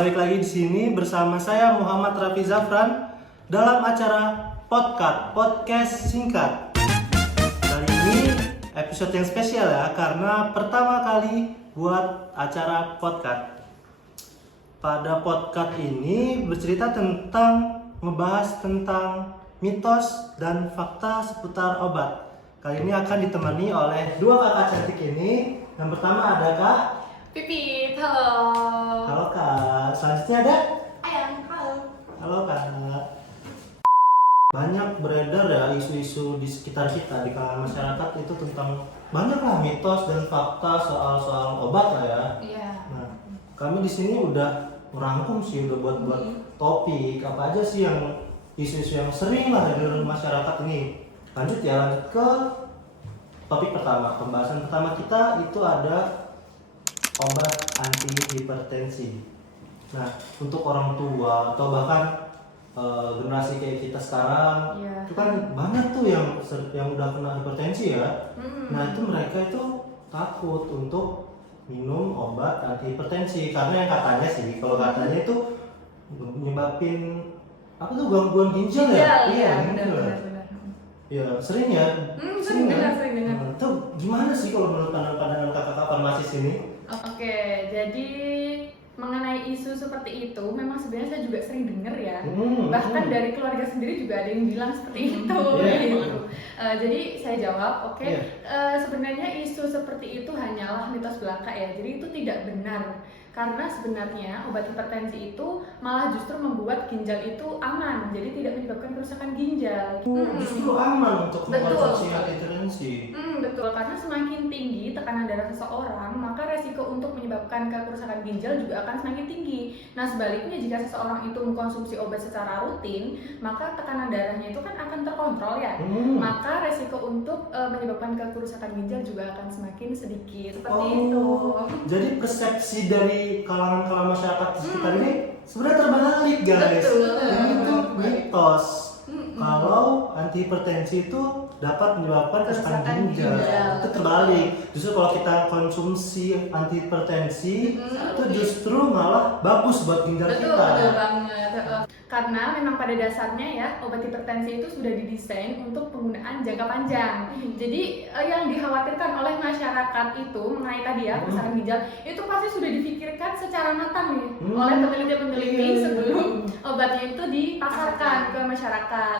balik lagi di sini bersama saya Muhammad Raffi Zafran dalam acara podcast singkat. Kali ini episode yang spesial ya, karena pertama kali buat acara podcast. Pada podcast ini bercerita ngebahas tentang mitos dan fakta seputar obat. Kali ini akan ditemani oleh dua kakak cantik ini. Yang pertama ada Kak Pipit, halo. Halo Kak. Selanjutnya ada Ayang, halo. Halo Kak. Banyak beredar ya isu-isu di sekitar kita, di kalangan masyarakat itu tentang banyaklah mitos dan fakta soal obat lah ya. Iya. Nah, kami di sini udah merangkum sih, udah buat topik apa aja sih yang isu-isu yang sering lah di dalam masyarakat ini. Lanjut ke topik pertama. Pembahasan pertama kita itu ada obat anti hipertensi. Nah, untuk orang tua atau bahkan generasi kayak kita sekarang, Iya. itu kan banyak tuh yang udah kena hipertensi ya. Nah, itu mereka itu takut untuk minum obat anti hipertensi karena yang katanya sih, kalau katanya itu menyebabin apa tuh gangguan ginjal ya? Iya, ginjal. benar. Ya, sering ya. Sering dengar. Itu gimana sih kalau menurut pandangan kakak-kakak farmasis ini? Oke, jadi mengenai isu seperti itu memang sebenarnya saya juga sering dengar ya. Bahkan dari keluarga sendiri juga ada yang bilang seperti itu. Gitu. Jadi saya jawab, oke. Sebenarnya isu seperti itu hanyalah mitos belaka ya. Jadi itu tidak benar. Karena sebenarnya obat hipertensi itu malah justru membuat ginjal itu aman, jadi tidak menyebabkan kerusakan ginjal. Justru aman untuk mengkonsumsi Betul. anti hipertensi. Betul, karena semakin tinggi tekanan darah seseorang, maka resiko untuk menyebabkan kerusakan ginjal juga akan semakin tinggi. Nah, sebaliknya jika seseorang itu mengkonsumsi obat secara rutin, maka tekanan darahnya itu kan akan terkontrol ya. Maka resiko untuk menyebabkan kerusakan ginjal juga akan semakin sedikit. Seperti itu. Jadi persepsi dari kalangan masyarakat di sekitar ini sebenarnya terbalik guys. Betul. Ini tuh mitos. Kalau anti hipertensi itu dapat menyebabkan kerusakan ginjal. Itu terbalik. Justru kalau kita konsumsi anti hipertensi itu justru malah bagus buat ginjal kita. Betul banget. Karena memang pada dasarnya ya obat hipertensi itu sudah didesain untuk penggunaan jangka panjang. Jadi yang dikhawatirkan oleh masyarakat itu mengenai tadi ya kerusakan ginjal itu pasti sudah dipikirkan secara matang nih oleh peneliti-peneliti sebelum obatnya itu dipasarkan ke masyarakat.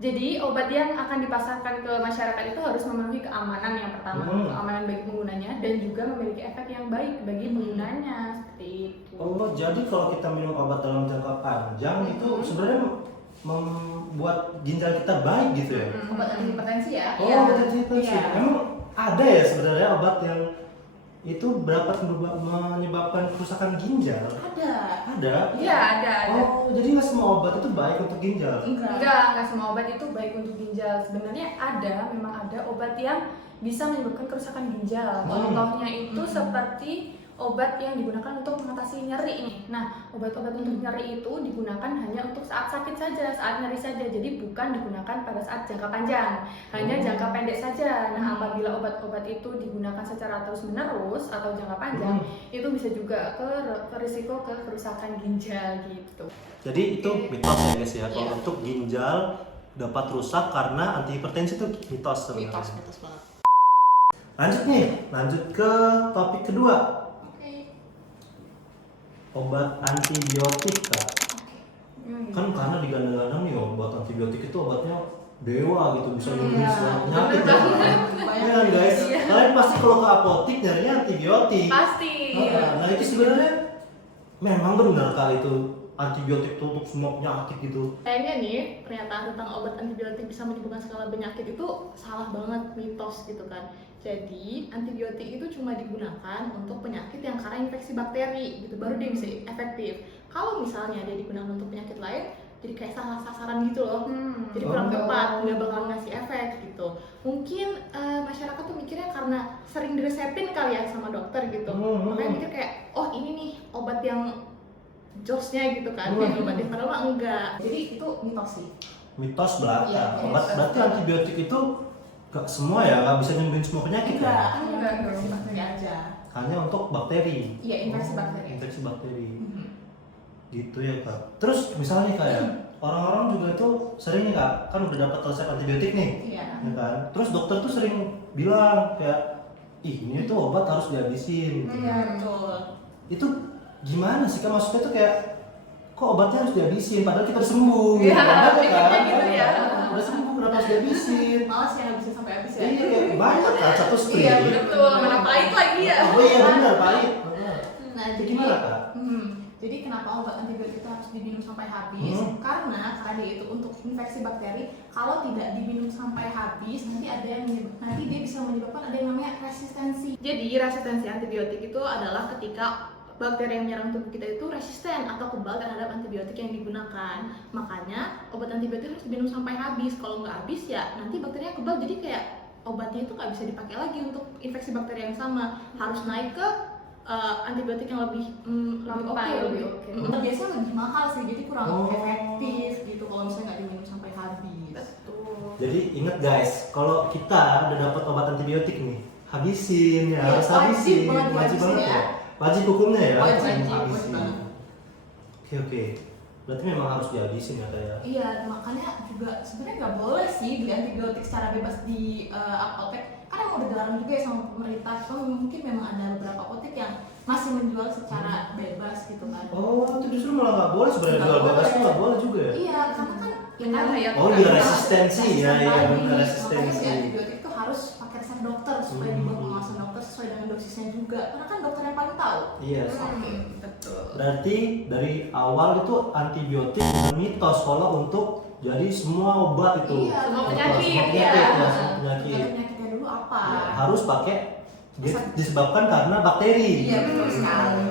Jadi obat yang akan dipasarkan ke masyarakat itu harus memenuhi keamanan yang pertama, keamanan bagi penggunanya dan juga memiliki efek yang baik bagi penggunanya seperti itu. Oh, jadi kalau kita minum obat dalam jangka panjang itu sebenarnya membuat ginjal kita baik gitu ya? Obat anti hipertensi ya? Oh, Iya. obat anti hipertensi. Iya. Emang ada ya sebenarnya obat yang itu dapat menyebabkan kerusakan ginjal? Ada? Iya, ada. Oh, jadi nggak semua obat itu baik untuk ginjal? Enggak semua obat itu baik untuk ginjal. Sebenarnya memang ada obat yang bisa menyebabkan kerusakan ginjal. Contohnya itu seperti obat yang digunakan untuk mengatasi nyeri nih. Nah, obat-obat untuk nyeri itu digunakan hanya untuk saat sakit saja, saat nyeri saja. Jadi bukan digunakan pada saat jangka panjang, hanya jangka pendek saja. Nah, apabila obat-obat itu digunakan secara terus-menerus atau jangka panjang, itu bisa juga ke risiko kerusakan ginjal gitu. Jadi itu mitos ya guys ya, kalau untuk ginjal dapat rusak karena anti hipertensi itu mitos sebenarnya. Mitos banget. Lanjut ke topik kedua. Obat antibiotik Kak. Kan karena digandang-gandang nih obat antibiotik itu obatnya dewa gitu, bisa nyembuhin segala penyakit ya. Iya kan guys? Kalian pasti kalau ke apotik nyarinya antibiotik. Pasti. Nah itu sebenarnya memang benar kali itu antibiotik itu untuk semua penyakit gitu. Kayaknya nih pernyataan tentang obat antibiotik bisa menyembuhkan segala penyakit itu salah banget, mitos gitu kan. Jadi antibiotik itu cuma digunakan untuk penyakit yang karena infeksi bakteri gitu, baru dia bisa efektif. Kalau misalnya dia digunakan untuk penyakit lain, jadi kayak salah sasaran gitu loh. Jadi kurang tepat, nggak bakal ngasih efek gitu. Mungkin masyarakat tuh mikirnya karena sering diresepin kali ya sama dokter gitu. Makanya mikir kayak, oh ini nih obat yang josnya gitu kan, yang obatnya padahal mah enggak. Jadi itu mitos sih. Mitos belaka. Iya, Berarti antibiotik itu gak semua ya, gak bisa nyembuhin semua penyakit ya? Enggak, infeksi bakteri aja. Hanya untuk bakteri. Iya, infeksi bakteri. Infeksi bakteri. Gitu ya kak. Terus misalnya kak ya, orang-orang juga itu sering nih kak, kan udah dapat resep antibiotik nih, Iya. ya kan? Terus dokter tuh sering bilang kayak, ih ini tuh obat harus dihabisin. Iya, betul. Itu gimana sih kak? Maksudnya tuh kayak, kok obatnya harus dihabisin? Padahal kita udah sembuh. Iya, Kenapa, pikirnya gitu ya. Udah sembuh, kenapa harus dihabisin? Malas ya habisin sampai habis ya. Iya, banyak kan satu strip. Iya, betul. Mana pahit lagi ya. Oh iya benar, pahit. Nah, Itu gimana kak? Jadi kenapa obat antibiotik itu harus diminum sampai habis? Karena dia itu untuk infeksi bakteri, kalau tidak diminum sampai habis nanti dia bisa menyebabkan ada yang namanya resistensi. Jadi resistensi antibiotik itu adalah ketika bakteri yang menyerang tubuh kita itu resisten atau kebal terhadap antibiotik yang digunakan. Makanya obat antibiotik harus diminum sampai habis. Kalau nggak habis ya nanti bakterinya kebal, jadi kayak obatnya itu nggak bisa dipakai lagi untuk infeksi bakteri yang sama. Harus naik ke antibiotik yang lebih oke. Biasanya lebih mahal sih, jadi kurang efektif gitu kalau misalnya nggak diminum sampai habis. Betul. Jadi ingat guys, kalau kita udah dapat obat antibiotik nih, habisin ya, Iya, harus wajib habisin, banget wajib dihabisin banget ya. ya, wajib hukumnya ya, Wajib habisin. banget. Oke, berarti memang harus dihabisin ya kayak. Iya, makanya juga sebenarnya nggak boleh sih beli antibiotik secara bebas di apotek. Karena emang udah dilarang juga ya sama pemerintah. Cuma mungkin memang ada beberapa apotek yang masih menjual secara bebas gitu kan. Oh, itu justru malah nggak boleh sebenarnya, Nggak jual bebas boleh. itu nggak boleh juga ya? Iya, karena kan Benar ya. Oh iya, resistensi ya, iya tadi. benar Makanya resistensi. si antibiotik itu harus pakai resep dokter supaya di bawah pengawasan dokter sesuai dengan dosisnya juga. Karena kan dokter yang paling tahu. Iya. Betul. Berarti dari awal itu antibiotik bukan mitos kalau untuk jadi semua obat itu. Iya, semua Untuk penyakit, semua penyakit, ya. ya, semua penyakit. Penyakitnya dulu apa? Ya, harus pakai disebabkan karena bakteri. Iya, betul sekali.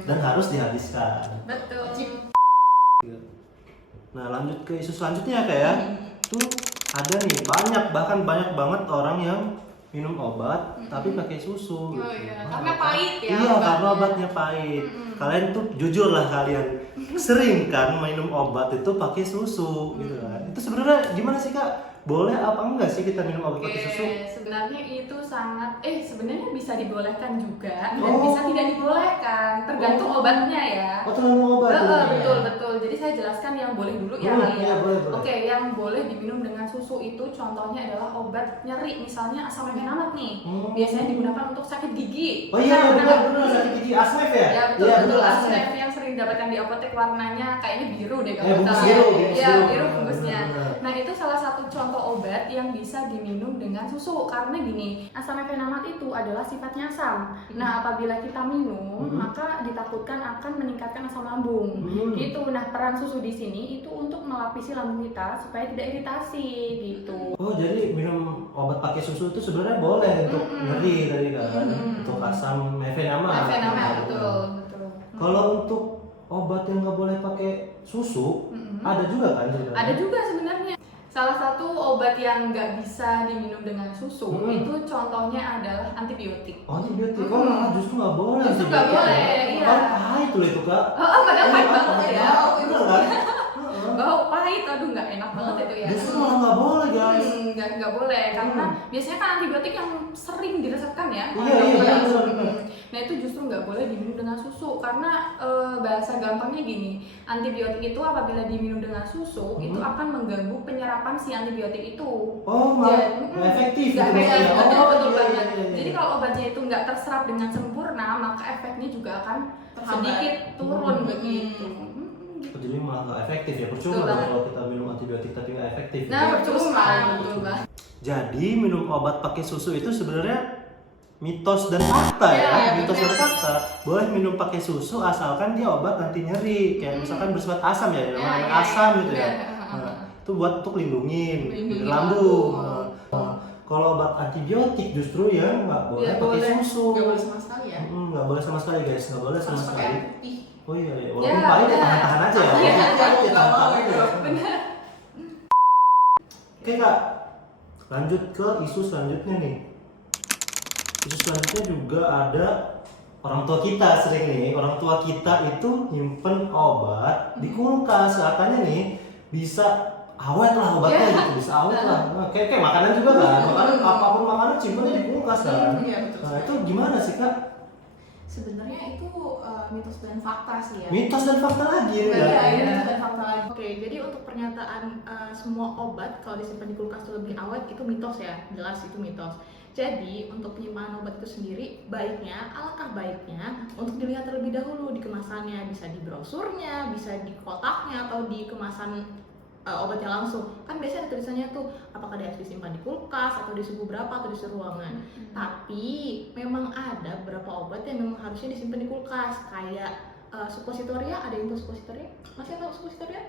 Dan harus dihabiskan. Betul. Nah lanjut ke isu selanjutnya kayak tuh ada nih bahkan banyak banget orang yang minum obat tapi pakai susu. Oh iya, karena pahit ya. Iya, obatnya. karena obatnya pahit. Kalian tuh jujur lah kalian sering kan minum obat itu pakai susu gitu kan. Itu sebenarnya gimana sih kak? Boleh apa enggak sih kita minum obat pakai susu? Sebenarnya itu sebenarnya bisa dibolehkan juga dan Oh. bisa tidak dibolehkan, tergantung obatnya ya. Oh terlalu obat. Betul. Jadi saya jelaskan yang boleh dulu ya Boleh, kali ya. iya, boleh. Oke, yang boleh diminum dengan susu itu contohnya adalah obat nyeri, misalnya asam mefenamat nih. Oh. Biasanya digunakan untuk sakit gigi. Oh iya Nah, benar sakit gigi asmef ya? Ya betul, Iya, betul. benar, Asmef yang sering didapatkan di apotek warnanya kayaknya biru deh kalau bungkus salah. biru, Iya, biru bungkusnya. Benar. Nah, itu salah satu contoh obat yang bisa diminum dengan susu karena gini, asam mefenamat itu adalah sifatnya asam. Nah, apabila kita minum, maka ditakutkan akan meningkatkan asam lambung. Gitu. Nah, peran susu di sini itu untuk melapisi lambung kita supaya tidak iritasi gitu. Oh jadi minum obat pakai susu itu sebenarnya boleh untuk nyeri tadi kan, untuk asam mefenamat. Mefenamat betul. Kalau untuk obat yang nggak boleh pakai susu, ada juga kan sebenarnya? Ada juga sebenarnya. Salah satu obat yang nggak bisa diminum dengan susu itu contohnya adalah antibiotik. Oh antibiotik, oh malah justru nggak boleh. Justru nggak boleh, iya. Kan pahit loh itu kak. Oh, padahal pahit banget ya. Bener kan? Bau pahit, aduh nggak enak banget itu ya. Justru malah nggak boleh guys. Nggak boleh karena biasanya kan antibiotik yang sering diresepkan ya. Iya, benar. Nah itu justru nggak boleh diminum dengan susu karena bahasa gampangnya gini, antibiotik itu apabila diminum dengan susu itu akan mengganggu penyerapan si antibiotik itu. Oh malah nggak efektif. Nggak gitu efektif, maksudnya. betul iya, banget. iya, iya. Jadi kalau obatnya itu nggak terserap dengan sempurna, maka efeknya juga akan sedikit turun begitu. Oh, jadi malah nggak efektif ya, percuma Betul dong banget. kalau kita minum antibiotik tapi nggak efektif. Nah, ya. percuma, betul banget. Jadi minum obat pakai susu itu sebenarnya mitos dan fakta ya, Ya, mitos dan benar. fakta. Boleh minum pakai susu asalkan dia obat anti nyeri, kayak misalkan bersifat asam ya, namanya ya, asam gitu ya. benar. Nah, itu buat untuk lindungin Lindungin lambung. lambung. Nah, kalau obat antibiotik justru ya nggak boleh Ya, pakai boleh. susu. Nggak boleh sama sekali ya. Nggak boleh sama sekali guys, nggak boleh sama Harus pakai sekali. air putih. Oh iya, walaupun Ya, pahit ya benar. tahan-tahan aja ya. Iya, Walaupun pahit ya tahan-tahan aja. Benar. Oke kak, lanjut ke isu selanjutnya nih. Isu selanjutnya juga ada orang tua kita sering nih, orang tua kita itu nyimpen obat di kulkas, katanya nih bisa awet lah obatnya Yeah. gitu, bisa awet lah. Nah, kayak makanan juga kan, makanan apapun makanan simpennya di kulkas kan. Iya, betul Nah sekali. itu gimana sih kak? Sebenarnya itu mitos dan fakta sih ya. Mitos dan fakta lagi ini ya. Iya, mitos dan fakta lagi. Oke, jadi untuk pernyataan semua obat kalau disimpan di kulkas itu lebih awet itu mitos ya, jelas itu mitos. Jadi untuk penyimpanan obat itu sendiri alangkah baiknya untuk dilihat terlebih dahulu di kemasannya, bisa di brosurnya, bisa di kotaknya atau di kemasan obatnya langsung. Kan biasanya ada tulisannya tuh apakah dia harus disimpan di kulkas atau di suhu berapa atau di suhu ruangan. Tapi memang ada beberapa obat yang memang harusnya disimpan di kulkas, kayak suppositoria. Ada yang tahu suppositoria? Masih tahu suppositoria?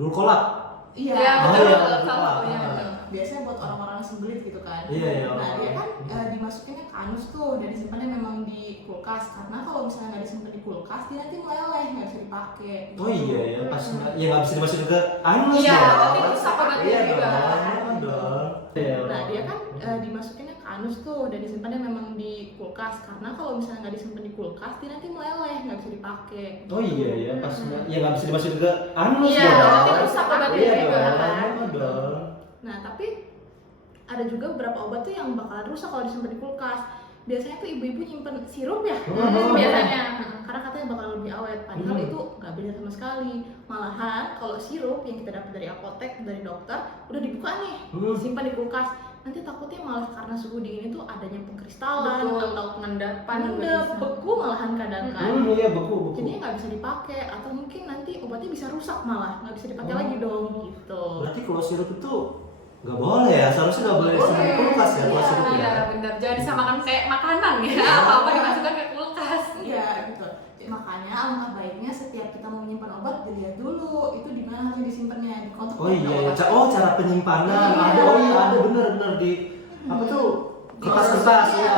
Dulkolak. Iya. Ya, Oh, betul, iya, betul, betul. iya, betul. Biasanya buat orang-orang sembelit gitu kan. Iya, iya. Nah dia kan dimasukinnya ke anus tuh dan disimpannya memang di kulkas, karena kalau misalnya nggak disimpan di kulkas dia nanti meleleh, nggak bisa dipakai. Oh iya ya, pas ya nggak bisa dimasukin ke anus Iya, dong. tapi rusak obatnya Iya juga. dong. Iya. Nah dia kan dimasukinnya ke anus tuh dan disimpannya memang di kulkas, karena kalau misalnya nggak disimpan di kulkas dia nanti meleleh, nggak bisa dipakai. Oh iya ya, pas ya nggak bisa dimasukin ke anus Iya, dong. nanti rusak obatnya Iya juga dong. kan. Iya dong. Nah tapi ada juga beberapa obat tuh yang bakalan rusak kalau disimpan di kulkas. Biasanya tuh ibu-ibu nyimpen sirup ya, Biasanya. karena katanya bakal lebih awet, padahal itu nggak benar sama sekali. Malahan kalau sirup yang kita dapat dari apotek, dari dokter, udah dibuka nih, simpan di kulkas, nanti takutnya malah karena suhu dingin itu adanya pengkristalan Betul. atau Pengendapan juga mengendap, bisa. beku malahan kadang kan. Iya beku. Jadinya nggak bisa dipakai, atau mungkin nanti obatnya bisa rusak malah nggak bisa dipakai lagi dong gitu. Berarti kalau sirup itu nggak boleh ya, seharusnya nggak boleh disimpan di kulkas ya kalau Iya, sirup ya. Iya, benar. Jangan disamakan kayak makanan ya. Apa-apa dimasukkan ke kulkas. Iya gitu. Makanya alangkah baiknya setiap kita mau menyimpan obat dilihat dulu itu di mana harusnya disimpannya, di kotak. Oh iya ya, cara penyimpanan. Iya. Ada, oh iya ada bener di apa tuh kertas-kertas Iya, ya.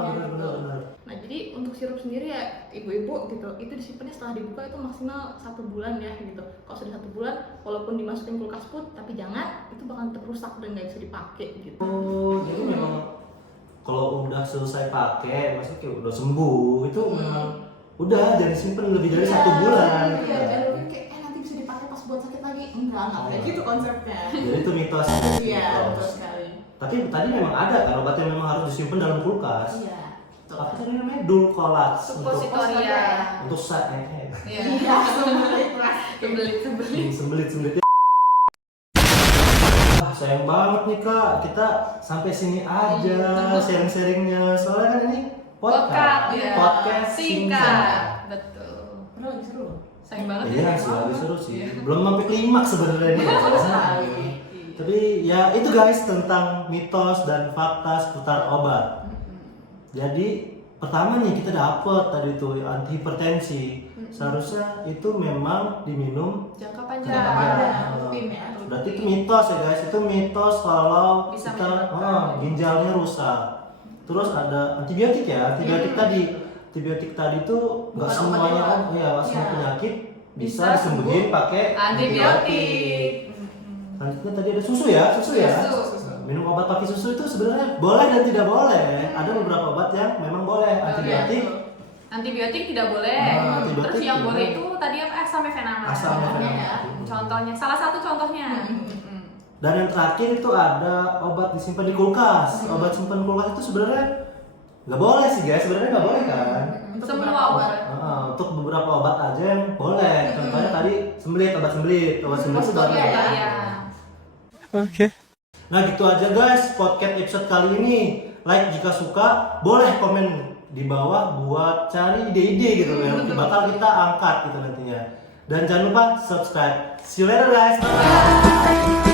bener. Bener. Nah jadi untuk sirup sendiri ya ibu-ibu gitu, itu disimpannya setelah dibuka itu maksimal 1 bulan ya gitu. Kalau sudah 1 bulan, walaupun dimasukin kulkas pun, tapi jangan, itu bakal tetap rusak dan nggak bisa dipakai gitu. Oh, jadi memang kalau udah selesai pakai, maksudnya kayak udah sembuh, itu memang udah jadi simpen lebih dari 1 bulan. Iya, dan mungkin kayak nanti bisa dipakai pas buat sakit lagi. Enggak kayak gitu konsepnya. Jadi itu mitos. Iya, Mitos. betul sekali. Tapi tadi memang ada kan obat yang memang harus disimpan dalam kulkas. Iya, betul. Apa tadi namanya? Dulkolak. Suppositoria. Untuk Iya. Iya, sembelit mas. sembelit. Wah, sayang banget nih Kak, kita sampai sini aja sharing-sharingnya. Soalnya kan ini podcast singkat. Betul. Padahal lagi seru loh. Sayang banget. Iya sih, lagi seru sih. Belum sampai klimaks sebenarnya nih. Tapi ya itu guys tentang mitos dan fakta seputar obat. Jadi pertama nih kita dapet tadi tuh antihipertensi. Seharusnya itu memang diminum Jangka jangka panjang. panjang. rutin ya. Berarti itu mitos ya guys. Itu mitos kalau Bisa kita menyebabkan. ginjalnya rusak. Terus ada antibiotik ya. Antibiotik tadi tuh nggak Bukan semuanya obat-obat. nggak semua Iya. penyakit Bisa bisa disembuhin pakai Antibiotik. Selanjutnya tadi ada susu ya. Susu. Minum obat pakai susu itu sebenarnya boleh dan tidak boleh. Ada beberapa obat yang memang boleh. Antibiotik, Antibiotik tidak boleh. Antibiotik Terus yang tidak boleh boleh. itu tadi apa? Hexamfetamine. Asalnya ya. Contohnya, salah satu contohnya. Dan yang terakhir itu ada obat disimpan di kulkas. Obat simpan kulkas itu sebenarnya nggak boleh sih guys. Sebenarnya nggak boleh kan. Untuk Semua beberapa obat. Untuk beberapa obat aja yang boleh. Contohnya tadi obat sembelit itu boleh. Iya. Nah gitu aja guys podcast episode kali ini. Like jika suka, boleh komen di bawah buat cari ide-ide gitu yang bakal kita angkat gitu nantinya. Dan jangan lupa subscribe. See you later guys. Bye.